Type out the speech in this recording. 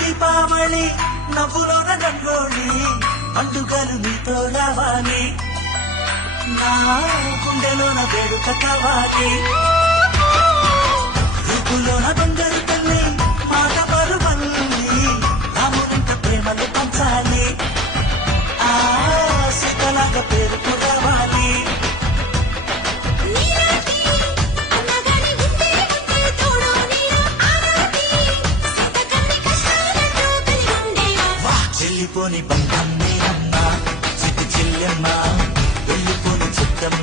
దీపావళి నవ్వులోన రంగోళి పండుగలు నీతో రావాలి నా గుండెలోన వేడుక కావాలి రూపులోన బంగారు తల్లి మాట పరువల్లి రామునింట ప్రేమలు పంచాలి ఆ సీతలాగా పేరుకు రావాలి వెళ్ళిపోని బంధం నేనమ్మా చిట్టి చెల్లెమ్మ వెళ్ళిపోని చిత్తం